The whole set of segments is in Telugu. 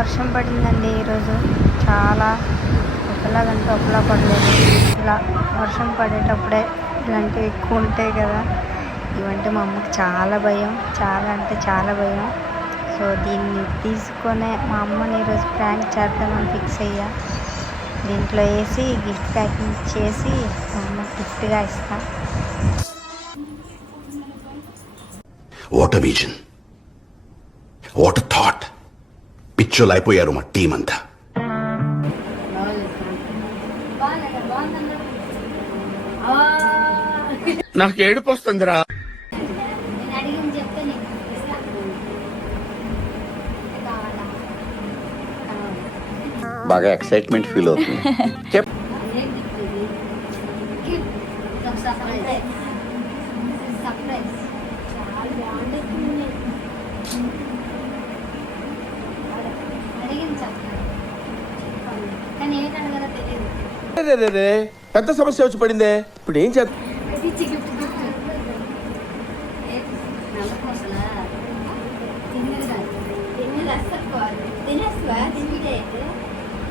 వర్షం పడిందండి ఈరోజు. చాలా ఒకలాగంటే ఒకలా పడలేదు. ఇలా వర్షం పడేటప్పుడే ఇలాంటివి ఎక్కువ ఉంటాయి కదా. ఇవంటే మా అమ్మకి చాలా భయం, చాలా అంటే చాలా భయం. సో దీన్ని తీసుకొనే మా అమ్మని ఈరోజు ప్రాంక్ చేద్దామని ఫిక్స్ అయ్యా. దీంట్లో వేసి గిఫ్ట్ ప్యాకింగ్ చేసి మా అమ్మకి గిఫ్ట్గా ఇస్తా. What a vision, what a thought. పిచ్చోలు అయిపోయారు మా టీం అంతా. నాకు ఏడుపు వస్తుందిరా. బాగా ఎక్సైట్మెంట్ ఫీల్ అవుతుంది. పెద్ద సమస్య వచ్చి పడిందే. ఇప్పుడు ఏం చేద్దాం?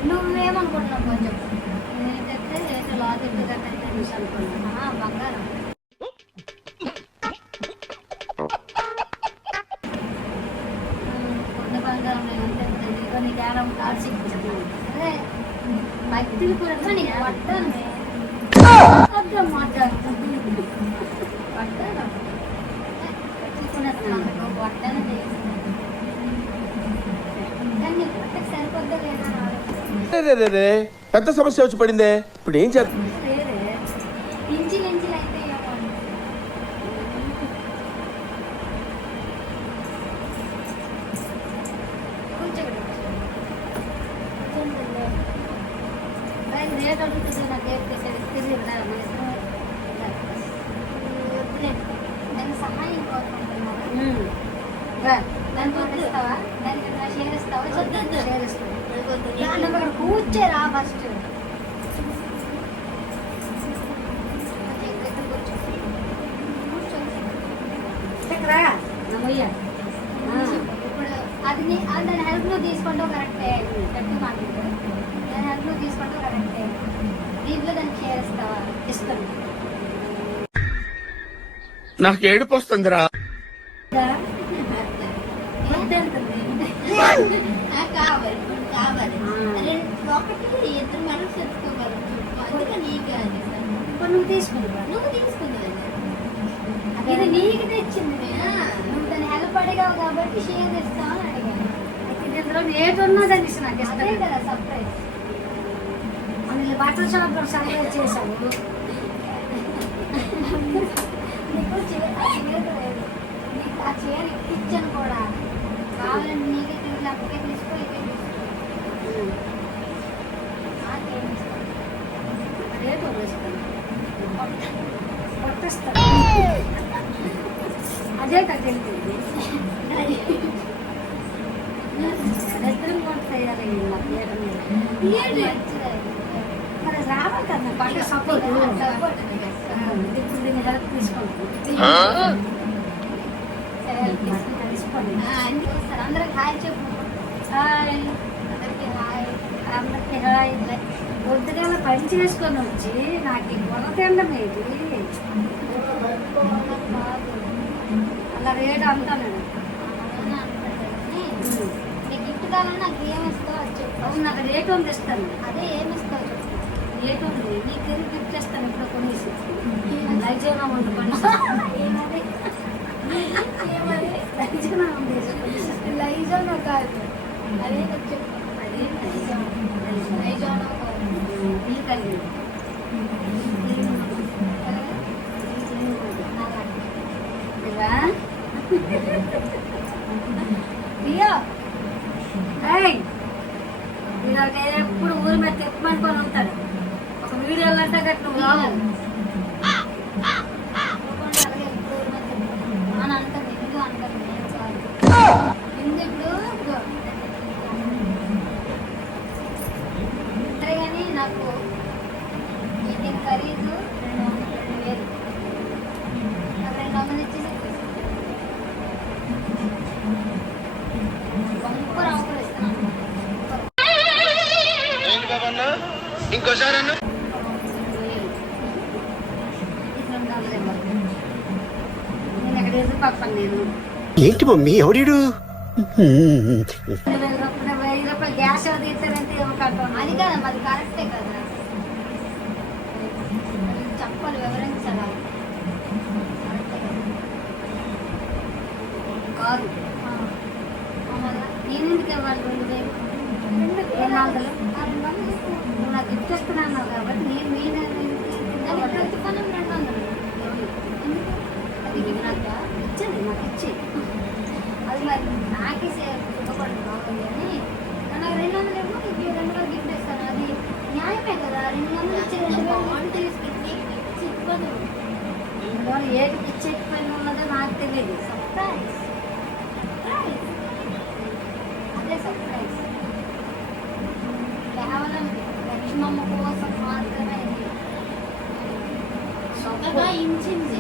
నువ్వేమనుకుంటున్నావు కొంచెం ఏంటంటే లాజిక్ అనుకున్నా బంగారం బంగారం కొన్ని జ్ఞానం కాల్చి అదే భక్తులు కూడా నీకు పట్టాను మాట్లాడుతుంది పట్టాను పట్టాను కానీ పట్టకు సరిపోద్దా లేదా పెద్ద సమస్య వచ్చి పడిందే. ఇప్పుడు ఏం చేద్దాం? ఇంజిల్ అయితే రేట్ అడుగుతుంది. నాకు నేను సహాయం కోరుకుంటున్నాను. దానికి ఇస్తావా? దానికి షేర్ ఇస్తావా? షేర్ ఇస్తాను. కూర్చోరా ఫస్ట్. ఇప్పుడు అది దాని హెల్ప్ నువ్వు తీసుకుంటావు కరెక్టే. గట్టి మాట్లాడు. దాని హెల్ప్ నువ్వు తీసుకుంటావు కరెక్టే. దీంట్లో దానికి షేర్ ఇస్తావా? ఇస్తాను. నాకు ఏడుపు వస్తుందిరా. కావాలి ఒకటి ఇద్దరు మనసు చెప్పుకోగలరు. నువ్వు తీసుకుందా ఇది నీకు తెచ్చింది. నువ్వు దాన్ని హెల్ప్ అడిగావు కాబట్టి షేర్ ఇస్తావు అని అడిగాను. ఇందులో ఏటున్నా దాన్ని నాకు ఇష్టమే కదా. సర్ప్రైజ్ అందులో బట్టల షాప్లో సర్ప్రైజ్ చేశావు. నీకు ఆ చీర ఇప్పించాను కూడా. కావాలంటే నీకే తీసి అప్పకే తీసుకో. అదే తెలియదు మరి రావాలి కదా పంట సపోర్ట్. ఇప్పుడు దీన్ని హెల్ప్ తీసుకోండి. అందరికి హాయ్ చెప్పు. హాయ్ అందరికి హాయ్. అందరికి హాయ్. పొద్దుగా పని చేసుకొని వచ్చి నాకు ఈ పొగ తినడం ఏంటి? అలా రేటు అంటాను. నీకు గిఫ్ట్ కావాలని నాకు ఏమిస్తావు అది చెప్పు. అవును, నాకు రేటు ఉంది ఇస్తాను. అదే ఏమిస్తావు చెప్పు. రేటు ఉంది నీకు తిరిగి గిఫ్ట్ ఇస్తాను. ఇప్పుడు కొనేసి లైజోనా ఉంది పని. లైజోనా కాదు, అదే చెప్పు. అదే లైజోనా కలిగింది. ఎప్పుడు ఊరి మీద తెప్పమనుకొని ఉంటాడు. ఒక వీడియో కంటే గట్టి నువ్వు రావు అని అంటారు. ఎందుకు అంటారు? ఎందుకు కానీ నాకు ఇది ఖరీదు పాప నేను ఏంటి మమ్మీ ఎవడీడు 1000 గ్యాస్ తీస్తారంటే అది కదా మరి కరెక్టే కదా చెప్పాలి వివరించాలి కాదు నేను ఎందుకు ఇవ్వాలి 2,400 నువ్వు నాకు ఇచ్చేస్తున్నాను కాబట్టి నేను ప్రతిఫలం 200 అది నాకు ఇచ్చండి నాకు ఇచ్చి అది మరి నాకే ఇవ్వబడి బాగుంది అని నాకు 200 ఏమో నీకు 200 గిఫ్ట్ ఇస్తాను అది న్యాయమే కదా 200 ఇచ్చి 2,000 ఇవ్వదు అందువల్ల ఏది ఇచ్చేకపోయిన ఉన్నదో నాకు తెలియదు సర్ప్రైజ్ అదే సర్ప్రైజ్ కేవలం లక్ష్మమ్మ కోసం మాత్రమే సొప్పగా ఇంచింది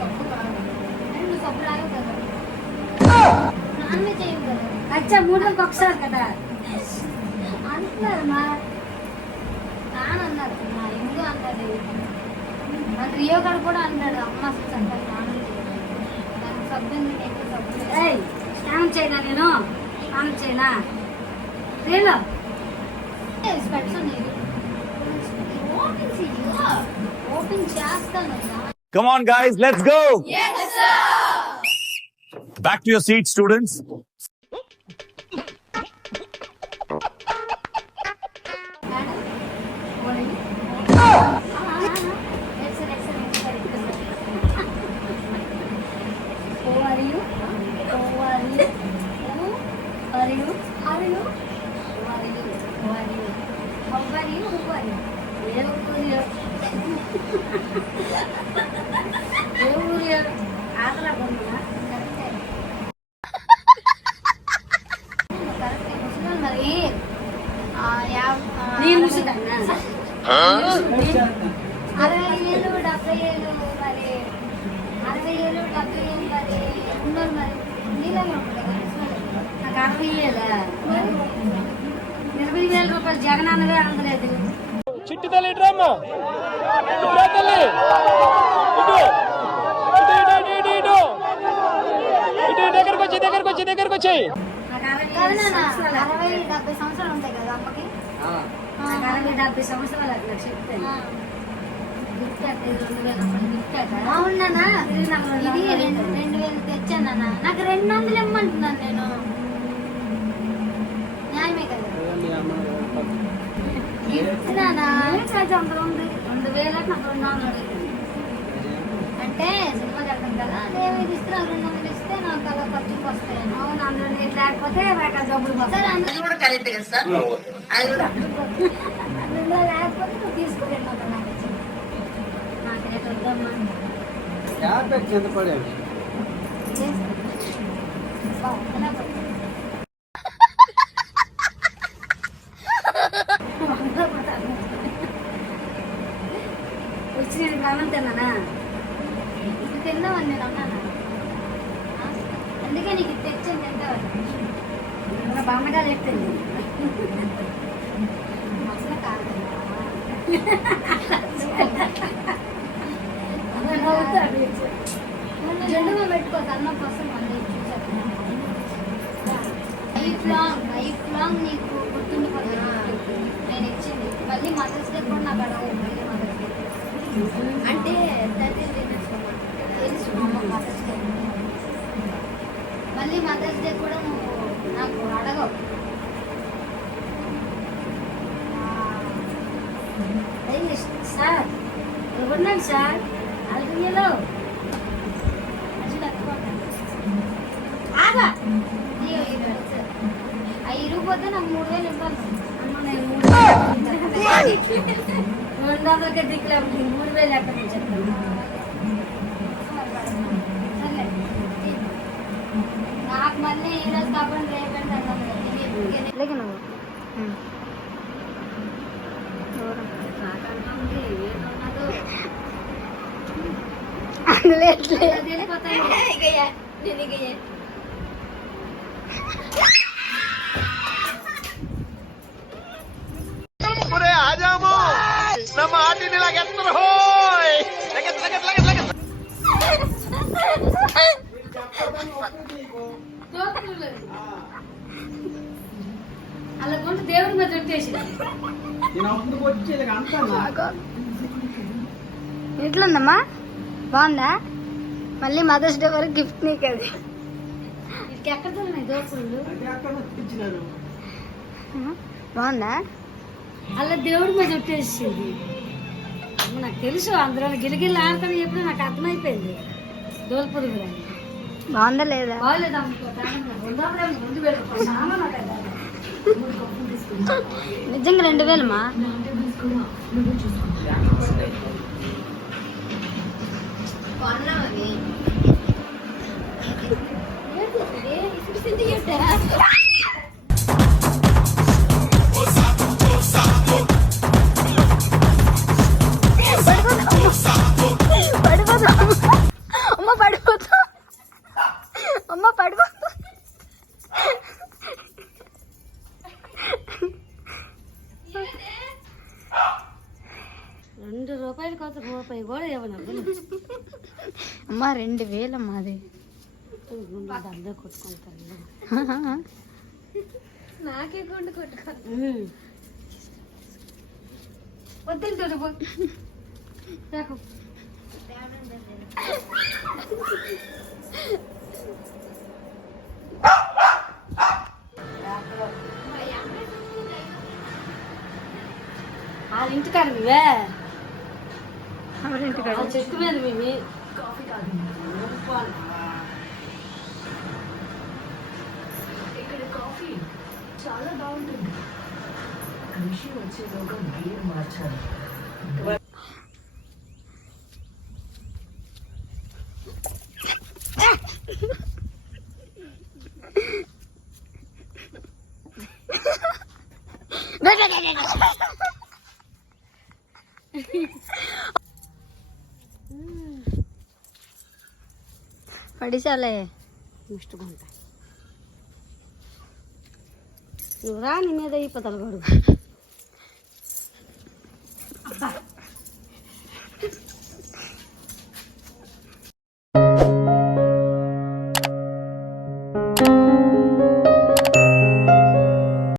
తప్పు కాదు 2 సబ్బు రాయవు కదా నాన్నే చేయవు కదా అచ్చా 3 రోజులకు ఒకసారి కదా అంటున్నారు మా నాన్నన్నారు నా ఇందు అన్నది మన రియో గారు కూడా అన్నాడు అమ్మ అసలు చక్కగా నాన్న దానికి సబ్బు ఎందుకు ఎక్కువ సబ్బు స్నానం చేయనా నేను స్నానం చేయనా నేను స్పెట్స్ నీరు ఓపెన్ చేస్తాను Come on, guys, let's go. Yes, sir. Back to your seats, students. నేను ముసుదన్నా 60,000 70,000 మరి 60,000 70,000 మరి ఉన్నారు మరి నీళ్ళలో ఉంటుంది నాకు 60,000 రూపాయలు జగనన్నదే అందలేదు చిట్టి తల్లి డ్రామా తల్లి దగ్గరకు వచ్చి నాకు 60-70 సంవత్సరాలు ఉంటాయి కదా అమ్మకి 60-70 సంవత్సరాలు అట్లా చెప్తాను గిఫ్ట్ అంటే 2,000 గిఫ్ట్ అవునా ఇది 2,000 తెచ్చానా నాకు 200 ఇమ్మంటున్నాను నేను న్యాయమే కదా గిఫ్ట్ నానా 2,000 నాకు 200 అంటే సినిమా చేద్దాం కదా నేను ఇది ఇస్తున్నా 200 ఇస్తే నాకు అలా ఖర్చుకు వస్తాయి అవును అందులో నీకు లేకపోతే నాకు డబ్బులు వస్తాయి అందులో కూడా కరెక్ట్ కదా సార్ అందులో లేకపోతే నువ్వు తీసుకోలేదు నాకు నాకైతే వద్దమ్మా వచ్చి నేను ప్రాణం తిన్నానా ఇది తిన్నావని నేను అన్నానా అందుకే నీకు తెచ్చాను తింటావని బామ్మగా చెప్తుంది అసలు కాదు జెండుగా పెట్టుకో అన్నం కోసం మళ్ళీ లైఫ్ లాంగ్ నీకు గుర్తుండిపోతుంది నేను ఇచ్చింది మళ్ళీ మదర్స్ డే కూడా నాకు అడగవు మళ్ళీ మదర్స్ డే అంటే తెలుసు అమ్మ మదర్స్ డే మళ్ళీ మదర్స్ డే కూడా నువ్వు నాకు అడగవు సార్ ఎవరున్నాను సార్ అల్లు ఆగా ఇరిగిపోతే నాకు 3,000 ఇవ్వాలి అమ్మ నేను 200 దిక్కులే 3,000 ఎక్కడ నుంచి చెప్తాను నాకు మళ్ళీ ఈ రోజు కాబట్టి రేపంటే అలాగే నువ్వు అందులో తెలిసిపోతాయి ఆజాము ನಮ್ಮ ಆಟಿನ ಹೋಯ್ అలా కొంత దేవుడి మీద చుట్టేసి ఎట్లుందమ్మా, బాగుందా? మళ్ళీ మదర్స్ డే వరకు గిఫ్ట్ నీకు అది. ఇది ఎక్కడ ఉన్నాయి దోపుళ్ళు? బాగుందా? అలా దేవుడి మీద చుట్టేసింది. నాకు తెలుసు అందులో గిలిగిల్లు ఆడతాను చెప్పిన నాకు అర్థమైపోయింది. దోల్పుడు కూడా బాగుందా లేదా? బాగలేదు. నిజంగా 2000 మా. అమ్మ పడిపోతా, అమ్మ పడిపోతా. ₹2 కొత్త రూపాయి కూడా ఇవ్వను. అమ్మ 2000 అమ్మా అది. దండ కొట్టుకుంటారు. నాకే గుండు కొట్టుకో. వద్దు వాళ్ళ ఇంటికాడ నువ్వే చెట్టు మీద మేము ఇక్కడ కాఫీ చాలా బాగుంటుంది. కృషి వచ్చేలోగా గేర్ మార్చాలి. పడిసాలే ముష్టిగుంటా. నువ్వు రా, నీ మీద అయిపోతాడు గొడుగు.